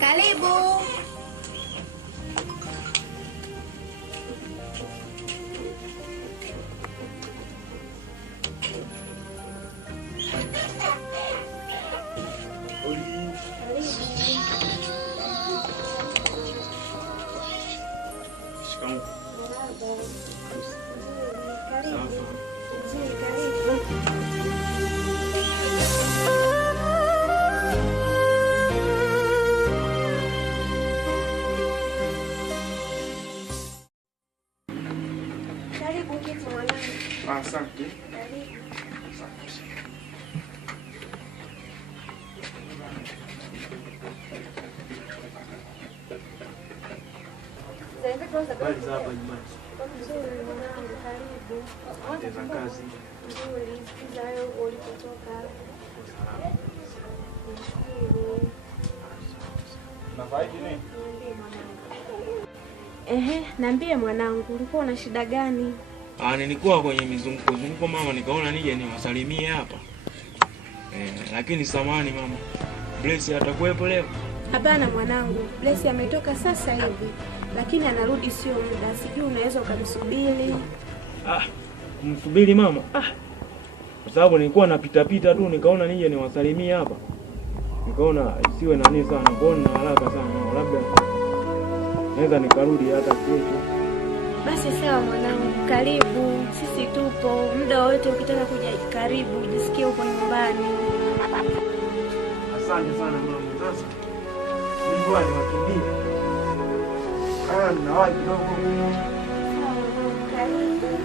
Karibu. Asante. Habari za hapa nyumbani? Nzuri mwanangu, karibu. Za kazi. Nzuri, sikiza wewe ulipotoka. Nashukuru. Unafaidi nini? Niambie mwanangu, ulikuwa na shida gani? Nilikuwa kwenye mizunguko mama, nikaona nije niwasalimie hapa. Lakini samahani mama. Blesse atakuwepo leo? Hapana mwanangu, Blesse ametoka sasa hivi, lakini anarudi sio muda. Sijui unaweza ukamsubiri. Kumsubiri mama? Kwa sababu nilikuwa napita tu nikaona nije niwasalimie hapa. Nikaona isiwe nani sana, mbona haraka sana, labda naweza nikarudi hata kesho. Basi sawa mwanangu, karibu. Sisi tupo muda wote, ukitaka kuja karibu, jisikie uko nyumbani. Asante sana mama. Sasa nilikuwa niwakimbie. Nawahi kidogo. Karibu.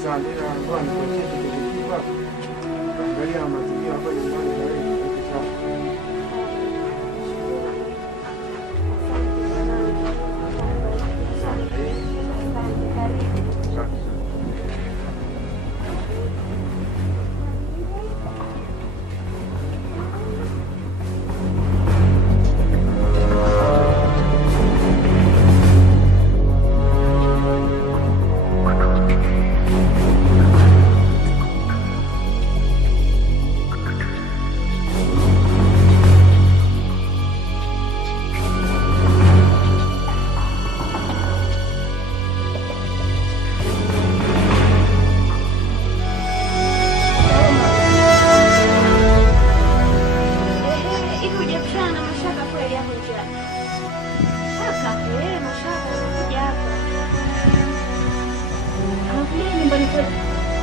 Asante sana kwa nikuachie. Angalia mazingira hapa nyumbani na wewe.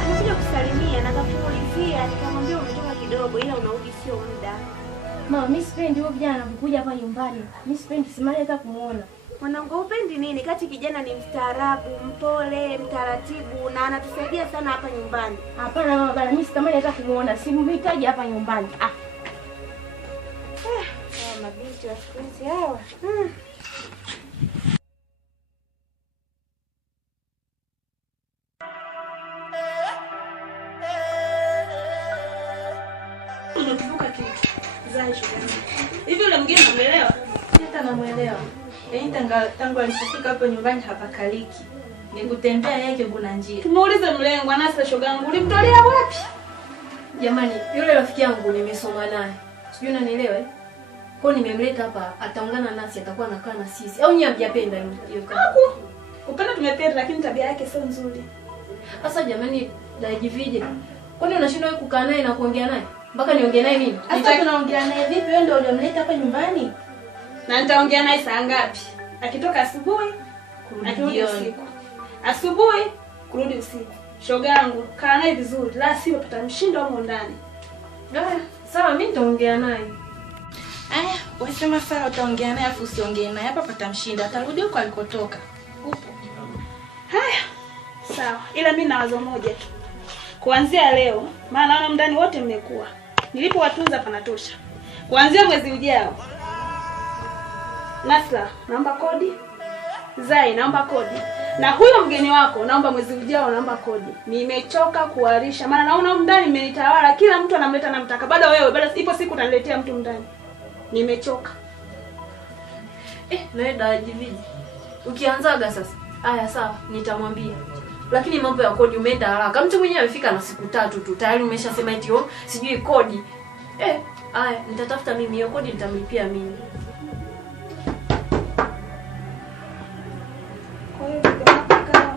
Anakuja kusalimia na kakuulizia, nikamwambia umetoka kidogo ila unarudi sio muda. Mama, mimi sipendi huyo kijana anakuja hapa nyumbani. Mimi sipendi, simali hata kumuona. Mwanangu, upendi nini? Kati kijana ni mstaarabu, mpole, mtaratibu na anatusaidia sana hapa nyumbani. Hapana mama bana, mimi sitamani hata kumuona. Simhitaji hapa nyumbani. Mabinti wa siku hizi hawa. Unatuvuka kitu. Zai shugani. Hivi ule mgeni umeelewa? Hata namuelewa. Tangu alipofika hapo nyumbani hapakaliki. Nikutembea yake kuna njia. Tumuulize mlengo anasa shogangu ulimtolea wapi? Jamani, yule rafiki yangu nimesoma naye. Sijui unanielewa eh? Kwa nimemleta hapa, ataungana nasi, atakuwa anakaa na sisi. Au nyinyi hamjapenda hiyo kama? Upenda tumependa lakini tabia yake sio nzuri. Sasa jamani, dajivije. Kwani unashindwa wewe kukaa naye na kuongea naye? Mpaka niongee naye nini? Sasa tunaongea naye vipi? Wewe ndio ulimleta hapa nyumbani? Na nitaongea naye saa ngapi? Akitoka asubuhi, kurudi usiku. Asubuhi, kurudi usiku. Shogangu, kaa naye vizuri, la sivyo tutamshinda huko ndani. Sawa, mimi nitaongea naye. Wasema sawa utaongea naye afu usiongee naye hapa patamshinda. Atarudi huko alikotoka. Upo. Haya. Sawa. Ila mimi na wazo moja tu. Kuanzia leo, maana naona mndani wote mmekuwa. Nilipowatunza panatosha. Kuanzia mwezi ujao. Nasla, naomba kodi. Zai, naomba kodi. Na huyo mgeni wako, naomba mwezi ujao naomba kodi. Nimechoka kuharisha. Maana naona mndani mmenitawala. Kila mtu anamleta anamtaka. Bado wewe, bado ipo siku utaniletea mtu mndani. Nimechoka. Na wewe dajivije. Ukianzaga sasa. Haya sawa, nitamwambia. Lakini mambo ya kodi umeenda haraka. Mtu mwenyewe amefika na siku 3 tu. Tayari umeshasema eti sijui kodi. Haya, nitatafuta mimi hiyo kodi nitamlipia mimi. Kwa hiyo kama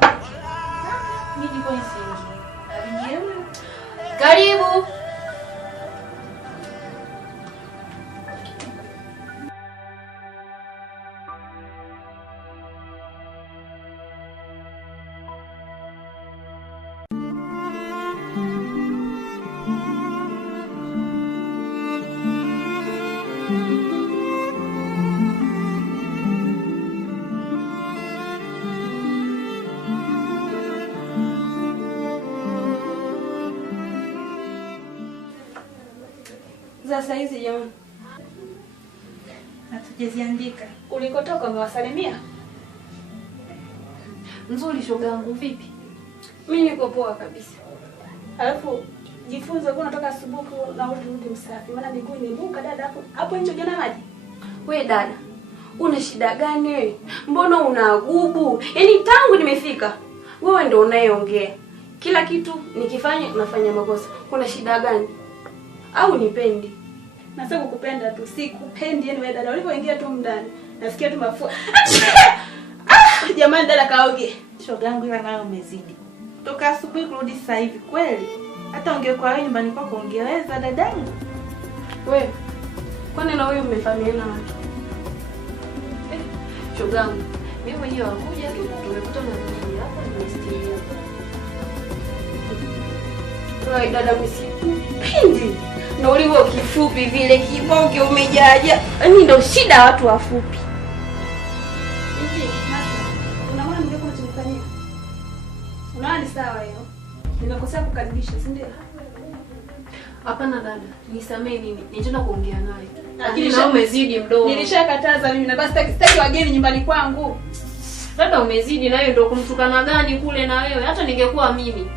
Mimi kwa hiyo. Karibu. Sasa hizi jamani. Hatujaziandika. Ulikotoka umewasalimia? Nzuri shoga yangu vipi? Mimi niko poa kabisa. Alafu jifunze kwa natoka asubuhi na urudi msafi. Maana miguu imebuka dada hapo. Hapo nje jana maji. We dada, una shida gani wewe? Mbona unaagubu? Yaani tangu nimefika wewe ndio unayeongea. Kila kitu nikifanya unafanya makosa. Kuna shida gani? Au nipendi? Na sasa kukupenda tu, sikupendi yani wewe dada. Ulipoingia tu ndani, nasikia tu mafua. Jamani dada kaoge. Shoga yangu ila nayo umezidi. Toka asubuhi kurudi sasa hivi kweli. Hata ungekuwa wewe nyumbani kwako ungeweza dadangu. Wewe. Kwani na wewe umefahamiana wapi? Shoga yangu, mimi mwenyewe wakuja tu tumekuta na mimi hapa nimestia hapa. Wewe dada msipendi. Na ulivyo kifupi vile kibonge umejaja. Yaani ndio shida watu wafupi. Hivi, unaona ningekuwa tunifanyia. Unaona ni sawa hiyo. Nimekosea kukaribisha, si ndio? Hapana dada, nisamee mimi. Nitaenda kuongea naye. Lakini na umezidi mdomo. Nilishakataza mimi na basi sitaki wageni nyumbani kwangu. Dada umezidi nayo ndio kumtukana gani kule na wewe? Hata ningekuwa mimi.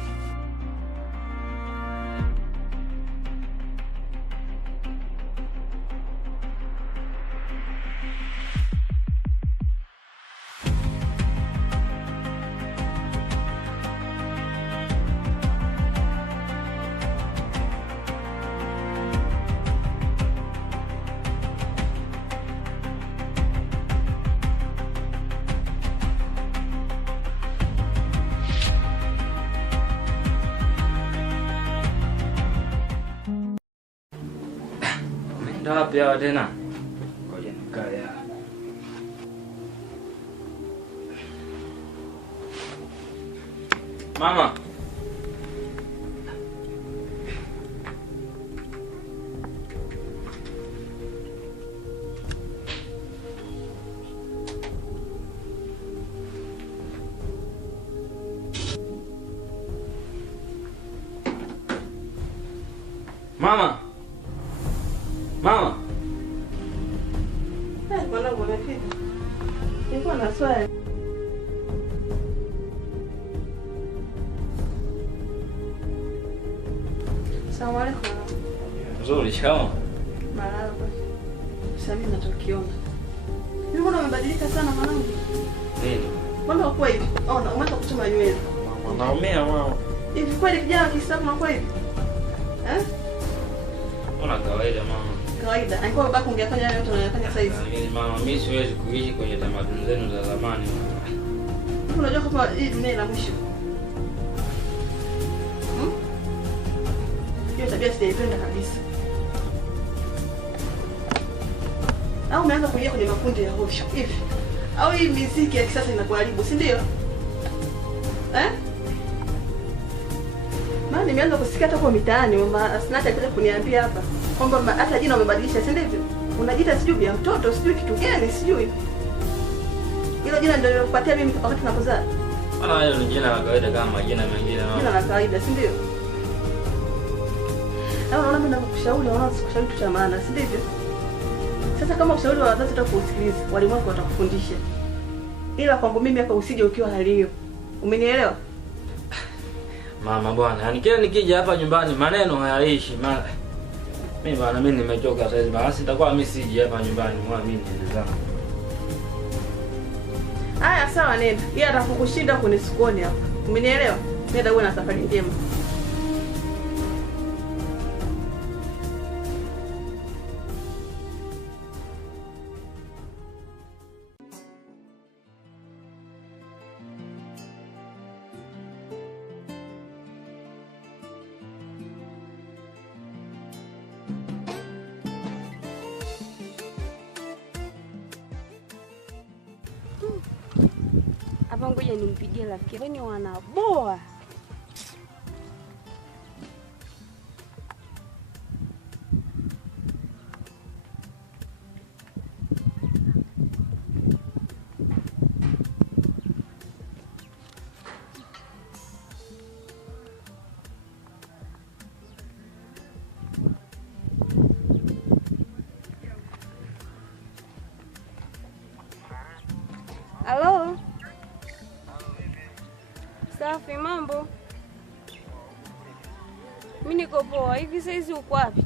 Ndio wapi hawa tena? Ngoja nikae. Mama. Mama. Mama. Mwanangu umefika. Nilikuwa na swali. Asalamu alaykum. Nzuri shikamoo. Marhaba. Sasa mimi natokiona. Mbona umebadilika sana mwanangu? Nini? Mbona uko hivi? Ona, umeanza kuchoma nywele. Naumia mama. Hivi kweli kijana wa Kiislamu na kweli? Ona kawaida mama. Kawaida. Angekuwa babako ungefanya yale yote unayofanya sasa hivi. Lakini mama, mimi siwezi kuishi kwenye tamaduni zenu za zamani. Unajua kama hii dunia ina mwisho. Hiyo tabia sijaipenda kabisa. Au umeanza kuingia kwenye makundi ya hovyo hivi? Au hii muziki ya kisasa inakuharibu, si ndio? Maana nimeanza kusikia hata kwa mitaani mama Asnati akaja kuniambia hapa kwamba hata jina umebadilisha, si ndivyo? Unajiita sijui ya mtoto, sijui kitu gani, sijui. Hilo jina ndio nilokupatia mimi wakati nakuzaa. Ana hilo ni jina la kawaida kama majina mengine mama. Jina la kawaida, si ndio? Au unaona mimi nakushauri, unaona sikushauri kitu cha maana, si ndivyo? Sasa kama ushauri wa wazazi utakusikiliza, walimu wako watakufundisha. Ila kwangu mimi hapa usije ukiwa hali hiyo. Umenielewa? Mama bwana, yani kila nikija hapa nyumbani maneno hayaishi. Mimi bwana, mimi nimechoka sasa hivi. Basi nitakuwa mimi siji hapa nyumbani, mimi niende zangu. Haya sawa nenda. Yeye atakukushinda kwenye sokoni hapa. Umenielewa? Nenda uwe na safari njema. Hapa ngoja nimpigie rafiki. Kwani wanaboa. Halo? Safi, mambo? Mimi niko poa. Hivi saizi uko wapi?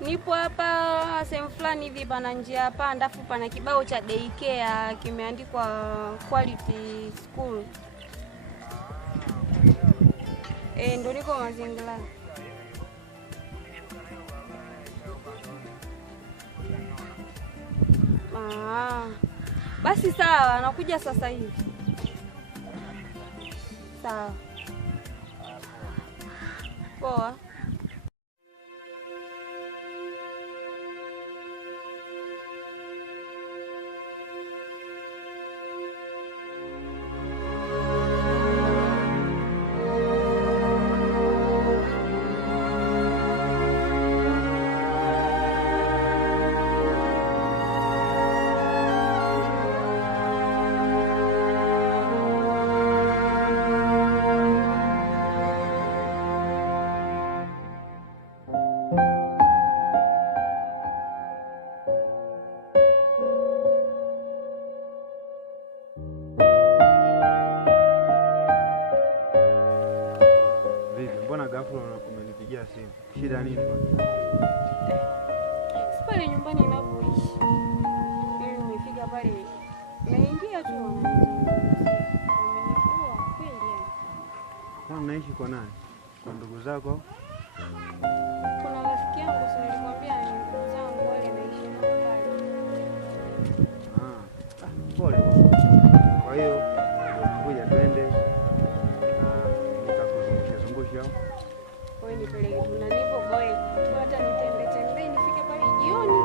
Nipo hapa sehemu fulani hivi pana njia hapa ndafu pana kibao cha daycare kimeandikwa quality school. Ndo niko mazingira. Basi sawa, nakuja sasa hivi. Sawa. Poa. Shida nini? Si pale nyumbani ninapoishi. Mimi nimefika pale. Naingia tu wamenitoa kweli. Kwa unaishi kwa nani? Kwa ndugu zako? Kuna rafiki yangu sio nilikwambia ni ndugu zangu wale naishi nao pale. Pole. Kwa hiyo ngoja twende. Nitakuzungusha. Wewe nipeleke tunanipo boy. Hata nitembe nifike pale jioni.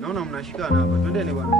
Naona mnashikana hapa. Twendeni bwana.